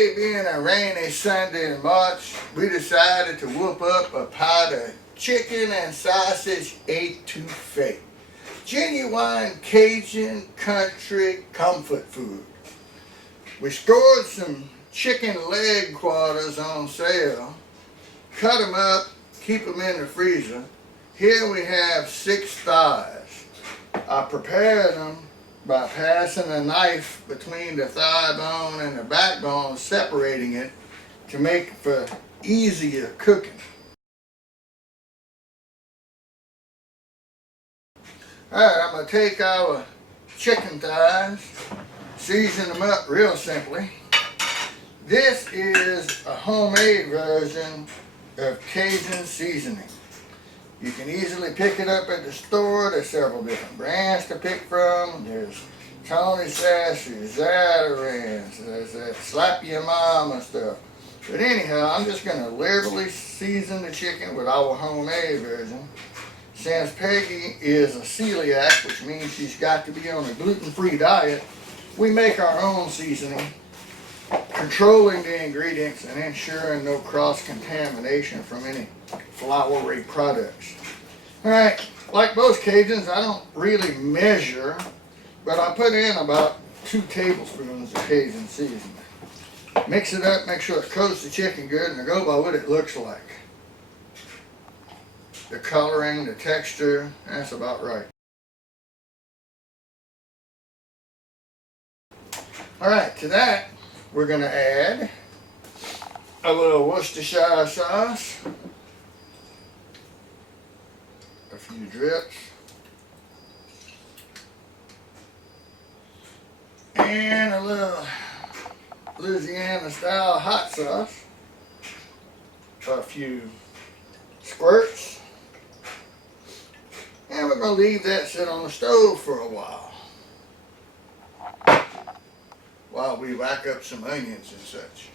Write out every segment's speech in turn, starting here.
Today, being a rainy Sunday in March, we decided to whoop up a pot of chicken and sausage etouffee. Genuine Cajun country comfort food. We scored some chicken leg quarters on sale, cut them up, keep them in the freezer. Here we have 6 thighs. I prepared them by passing a knife between the thigh bone and the backbone, separating it to make for easier cooking. Alright, I'm going to take our chicken thighs, season them up real simply. This is a homemade version of Cajun seasoning. You can easily pick it up at the store. There's several different brands to pick from. There's Tony Sassy's, Zatarain's, there's that Slap Your Mama stuff. But anyhow, I'm just going to liberally season the chicken with our homemade version. Since Peggy is a celiac, which means she's got to be on a gluten-free diet, we make our own seasoning, controlling the ingredients and ensuring no cross-contamination from any floury products. Alright, like most Cajuns, I don't really measure, but I put in about 2 tablespoons of Cajun seasoning. Mix it up, make sure it coats the chicken good, and I go by what it looks like. The coloring, the texture, that's about right. Alright, to that, we're going to add a little Worcestershire sauce, a few drips, and a little Louisiana style hot sauce, a few squirts, and we're going to leave that sit on the stove for a while we whack up some onions and such.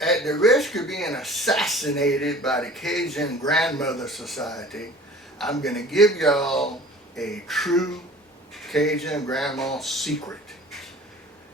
At the risk of being assassinated by the Cajun Grandmother Society, I'm going to give y'all a true Cajun grandma secret.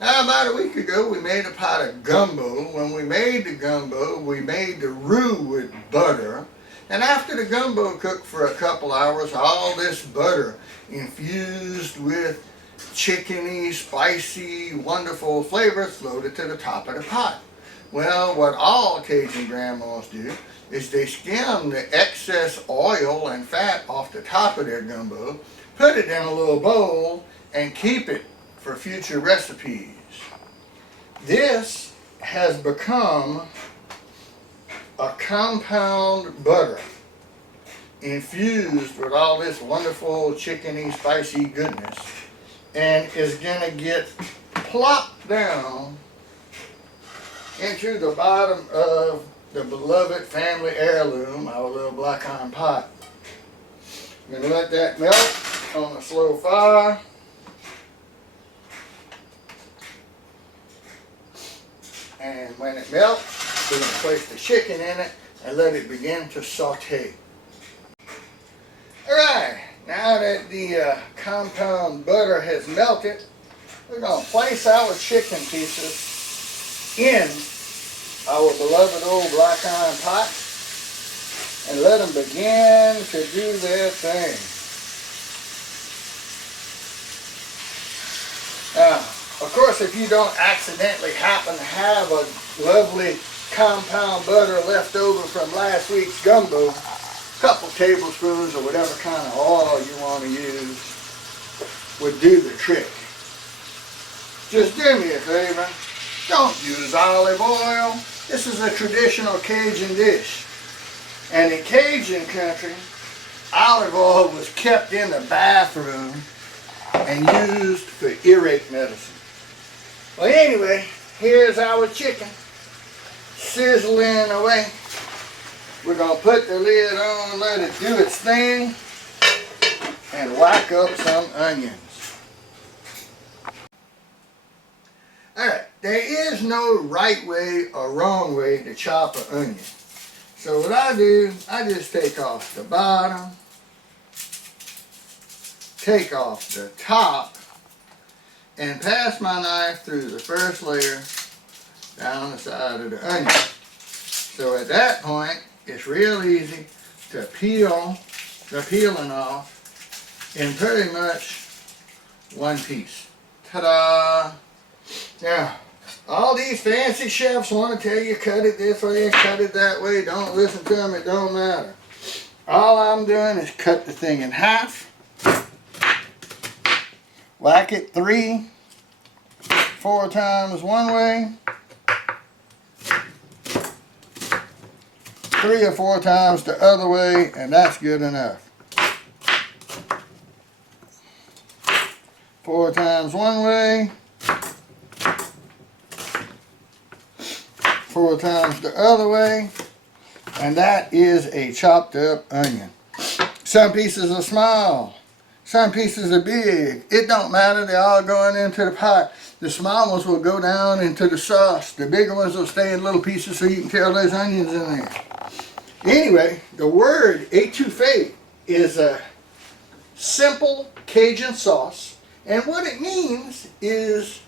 Now, about a week ago, we made a pot of gumbo. When we made the gumbo, we made the roux with butter. And after the gumbo cooked for a couple hours, all this butter infused with chickeny, spicy, wonderful flavors floated to the top of the pot. Well, what all Cajun grandmas do is they skim the excess oil and fat off the top of their gumbo, put it in a little bowl, and keep it for future recipes. This has become a compound butter infused with all this wonderful chickeny, spicy goodness, and is going to get plopped down into the bottom of the beloved family heirloom, our little black iron pot. I'm going to let that melt on a slow fire. And when it melts, we're going to place the chicken in it and let it begin to saute. Alright, now that the compound butter has melted, we're going to place our chicken pieces in our beloved old black iron pot and let them begin to do their thing. Now, of course, if you don't accidentally happen to have a lovely compound butter left over from last week's gumbo, a couple tablespoons or whatever kind of oil you want to use would do the trick. Just do me a favor, don't use olive oil. This is a traditional Cajun dish. And in Cajun country, olive oil was kept in the bathroom and used for earache medicine. Well, anyway, here's our chicken sizzling away. We're going to put the lid on, let it do its thing, and whack up some onions. Alright, there is no right way or wrong way to chop an onion. So what I do, I just take off the bottom, take off the top, and pass my knife through the first layer down the side of the onion. So at that point, it's real easy to peel the peeling off in pretty much one piece. Ta-da! Now, all these fancy chefs want to tell you cut it this way, cut it that way. Don't listen to them, it don't matter. All I'm doing is cut the thing in half, whack it 3-4 times one way, 3 or 4 times the other way, and that's good enough. 4 times one way, 4 times the other way, and that is a chopped up onion. Some pieces are small, some pieces are big. It don't matter, they're all going into the pot. The small ones will go down into the sauce. The bigger ones will stay in little pieces so you can tell there's onions in there. Anyway, the word etouffee is a simple Cajun sauce, and what it means is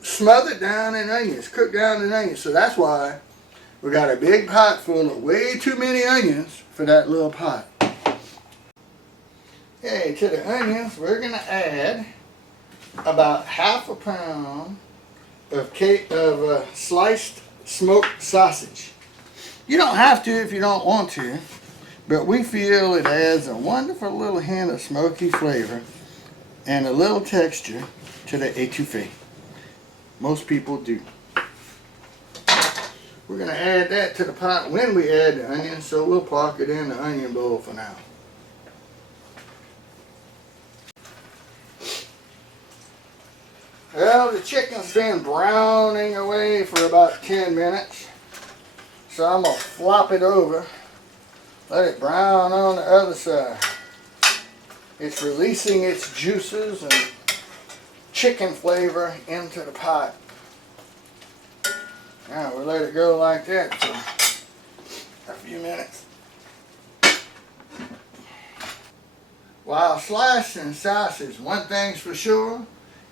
smothered down in onions, cooked down in onions. So that's why we got a big pot full of way too many onions for that little pot. Okay, to the onions, we're going to add about ½ a pound of sliced smoked sausage. You don't have to if you don't want to, but we feel it adds a wonderful little hint of smoky flavor and a little texture to the etouffee. Most people do. We're going to add that to the pot when we add the onions, so we'll park it in the onion bowl for now. Well, the chicken's been browning away for about 10 minutes, so I'm going to flop it over, let it brown on the other side. It's releasing its juices and chicken flavor into the pot. Now we'll let it go like that for a few minutes. While slicing sausage, one thing's for sure,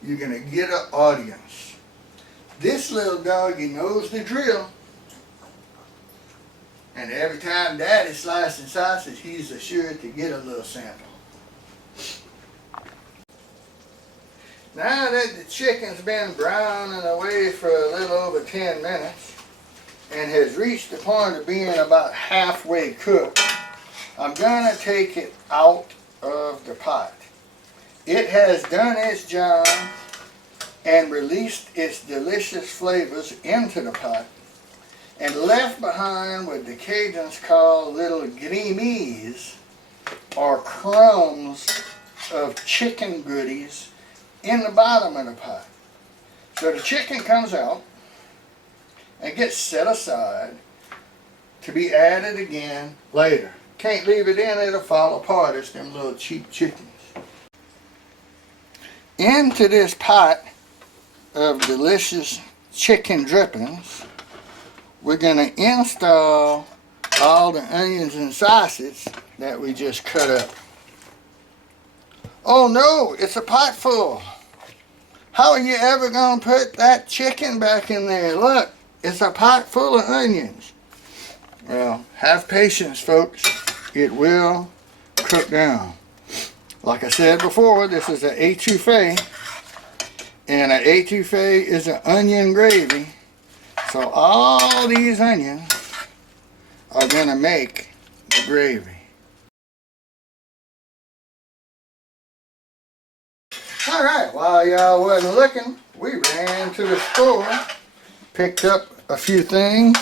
you're going to get an audience. This little doggy knows the drill. And every time Daddy's slicing sausage, he's assured to get a little sample. Now that the chicken's been browning away for a little over 10 minutes and has reached the point of being about halfway cooked, I'm going to take it out of the pot. It has done its job and released its delicious flavors into the pot and left behind what the Cajuns call little grémies, or crumbs of chicken goodies, in the bottom of the pot. So the chicken comes out and gets set aside to be added again later. Can't leave it in, it'll fall apart. It's them little cheap chickens. Into this pot of delicious chicken drippings, we're going to install all the onions and sausage that we just cut up. Oh no, it's a pot full. How are you ever going to put that chicken back in there? Look, it's a pot full of onions. Well, have patience, folks. It will cook down. Like I said before, this is an etouffee, and an etouffee is an onion gravy. So all these onions are going to make the gravy. Alright, while y'all wasn't looking, we ran to the store, picked up a few things,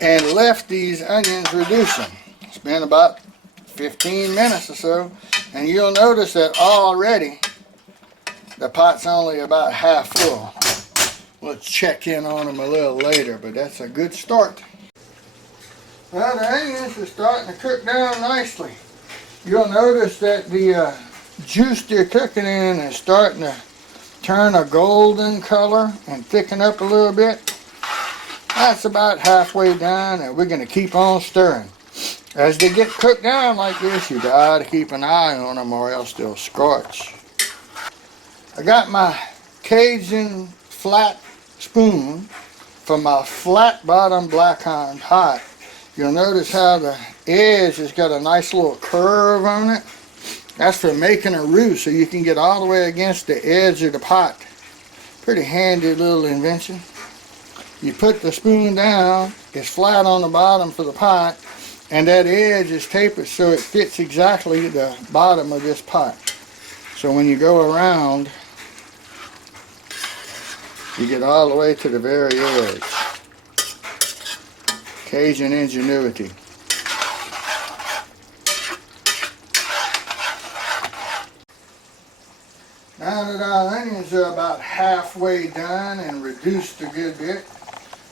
and left these onions reducing. It's been about 15 minutes or so, and you'll notice that already the pot's only about half full. We'll check in on them a little later, but that's a good start. Well, the onions are starting to cook down nicely. You'll notice that the juice they're cooking in is starting to turn a golden color and thicken up a little bit. That's about halfway done, and we're going to keep on stirring. As they get cooked down like this, you gotta keep an eye on them or else they'll scorch. I got my Cajun flat spoon from my flat bottom black iron pot, you'll notice how the edge has got a nice little curve on it. That's for making a roux so you can get all the way against the edge of the pot. Pretty handy little invention. You put the spoon down, it's flat on the bottom for the pot, and that edge is tapered so it fits exactly the bottom of this pot. So when you go around, you get all the way to the very edge. Cajun ingenuity. Now that our onions are about halfway done and reduced a good bit,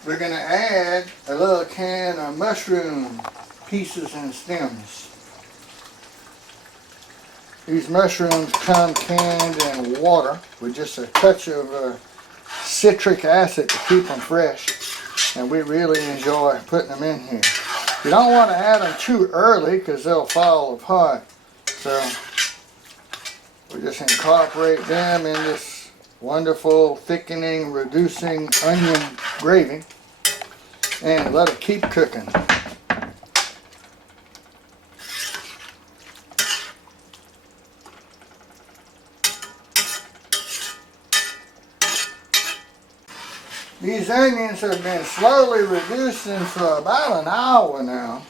we're going to add a little can of mushroom pieces and stems. These mushrooms come canned in water with just a touch of citric acid to keep them fresh, and we really enjoy putting them in here. You don't want to add them too early because they'll fall apart, so we just incorporate them in this wonderful thickening, reducing onion gravy and let it keep cooking. These onions have been slowly reducing for about an hour now.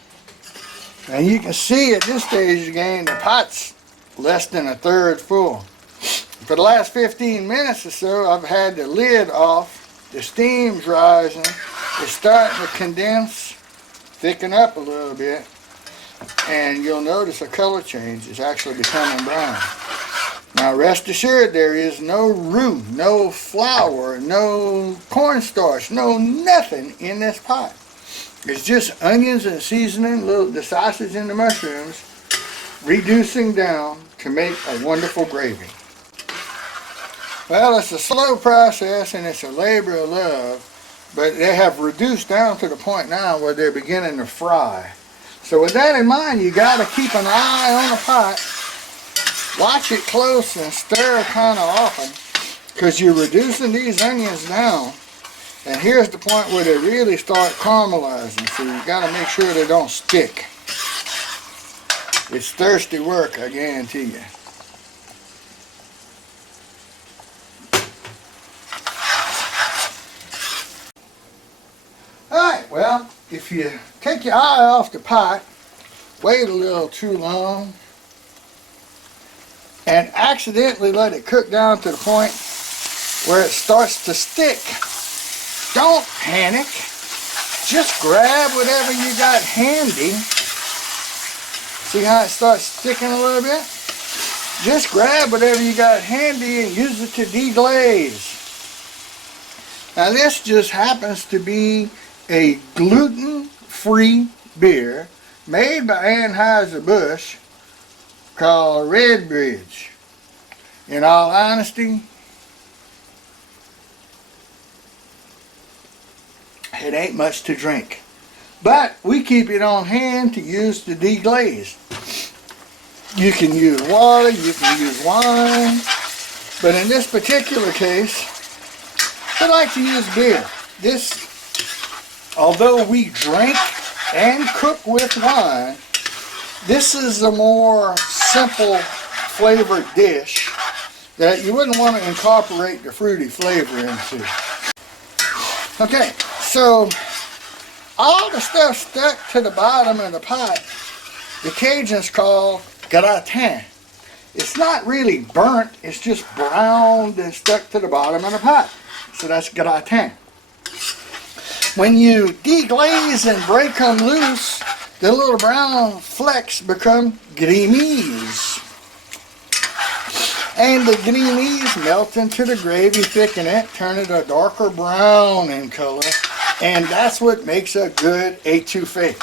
And you can see at this stage again, the pot's less than a third full. For the last 15 minutes or so, I've had the lid off. The steam's rising. It's starting to condense, thicken up a little bit. And you'll notice a color change. It's actually becoming brown. Now rest assured, there is no roux, no flour, no cornstarch, no nothing in this pot. It's just onions and seasoning, the sausage and the mushrooms, reducing down to make a wonderful gravy. Well, it's a slow process and it's a labor of love, but they have reduced down to the point now where they're beginning to fry. So with that in mind, you got to keep an eye on the pot. Watch it close and stir kind of often because you're reducing these onions down, and here's the point where they really start caramelizing, so you got to make sure they don't stick. It's thirsty work, I guarantee you. Alright, well, if you take your eye off the pot, wait a little too long, and accidentally let it cook down to the point where it starts to stick, don't panic. Just grab whatever you got handy. See how it starts sticking a little bit? Just grab whatever you got handy and use it to deglaze. Now this just happens to be a gluten-free beer made by Anheuser-Busch called Redbridge. In all honesty, it ain't much to drink. But we keep it on hand to use to deglaze. You can use water, you can use wine, but in this particular case, I like to use beer. This, although we drink and cook with wine, this is a more simple flavored dish that you wouldn't want to incorporate the fruity flavor into. Okay, so all the stuff stuck to the bottom of the pot, the Cajuns call gratin. It's not really burnt, it's just browned and stuck to the bottom of the pot. So that's gratin. When you deglaze and break them loose, the little brown flecks become grimaces. And the grimaces melt into the gravy, thicken it, turn it a darker brown in color, and that's what makes a good etouffee.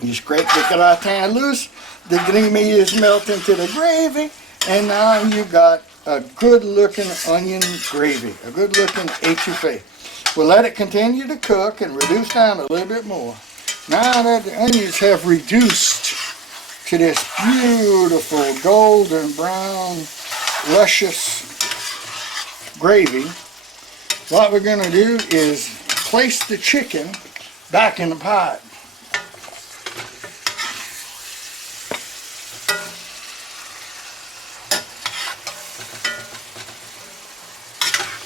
You scrape the gratin loose, the grimaces melt into the gravy, and now you've got a good looking onion gravy, a good looking etouffee. We'll let it continue to cook and reduce down a little bit more. Now that the onions have reduced to this beautiful golden brown, luscious gravy, what we're going to do is place the chicken back in the pot.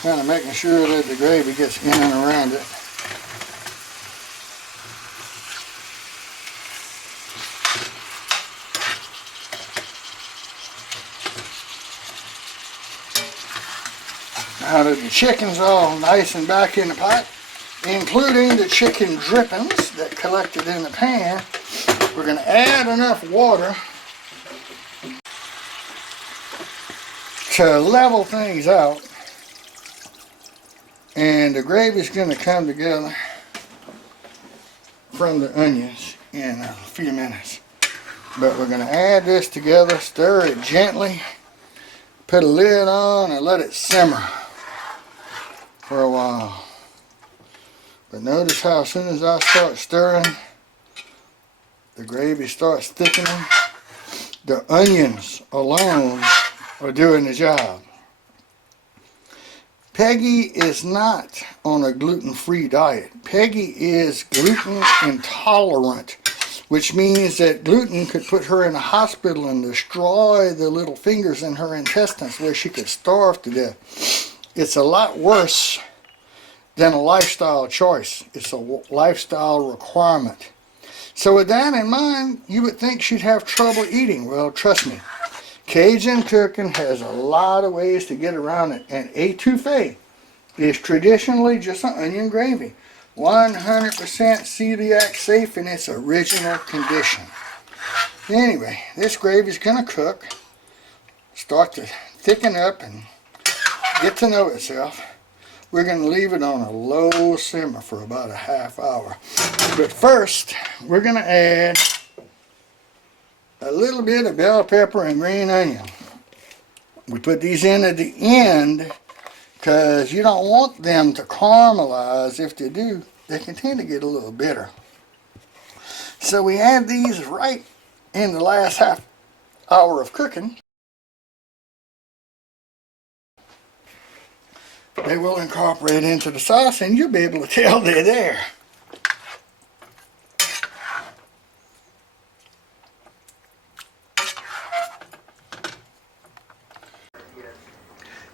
Kind of making sure that the gravy gets in and around it. Now that the chicken's all nice and back in the pot, including the chicken drippings that collected in the pan, we're going to add enough water to level things out, and the gravy's going to come together from the onions in a few minutes. But we're going to add this together, stir it gently, put a lid on, and let it simmer for a while. But notice how as soon as I start stirring, the gravy starts thickening. The onions alone are doing the job. Peggy is not on a gluten-free diet. Peggy is gluten intolerant, which means that gluten could put her in a hospital and destroy the little fingers in her intestines where she could starve to death. It's a lot worse than a lifestyle choice. It's a lifestyle requirement. So with that in mind, you would think she'd have trouble eating. Well, trust me, Cajun cooking has a lot of ways to get around it. And etouffee is traditionally just an onion gravy. 100% celiac safe in its original condition. Anyway, this gravy's going to cook, start to thicken up and get to know itself. We're going to leave it on a low simmer for about a half hour. But first, we're going to add a little bit of bell pepper and green onion. We put these in at the end because you don't want them to caramelize. If they do, they can tend to get a little bitter. So we add these right in the last half hour of cooking. They will incorporate into the sauce and you'll be able to tell they're there.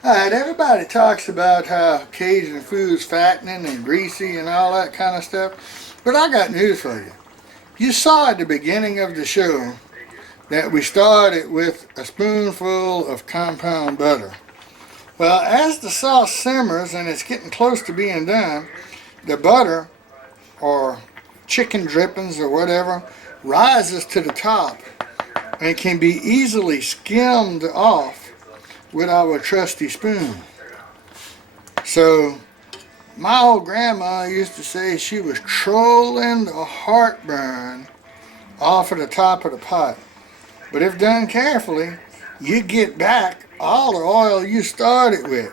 Alright, everybody talks about how Cajun food's fattening and greasy and all that kind of stuff, but I got news for you. You saw at the beginning of the show that we started with a spoonful of compound butter. Well, as the sauce simmers and it's getting close to being done, the butter or chicken drippings or whatever rises to the top and can be easily skimmed off with our trusty spoon. So my old grandma used to say she was trolling the heartburn off of the top of the pot. But if done carefully, you get back all the oil you started with,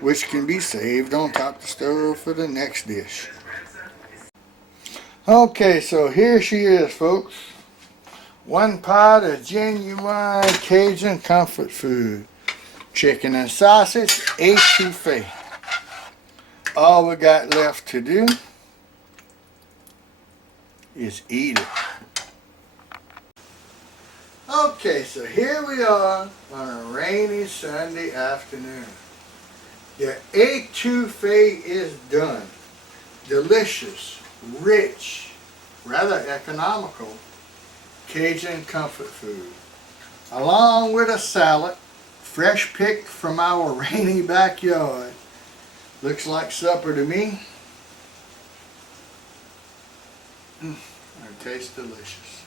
which can be saved on top of the stove for the next dish. Okay, so here she is, folks. One pot of genuine Cajun comfort food. Chicken and sausage etouffee. All we got left to do is eat it. Okay, so here we are on a rainy Sunday afternoon. The etouffee is done. Delicious, rich, rather economical Cajun comfort food. Along with a salad, fresh picked from our rainy backyard. Looks like supper to me. It tastes delicious.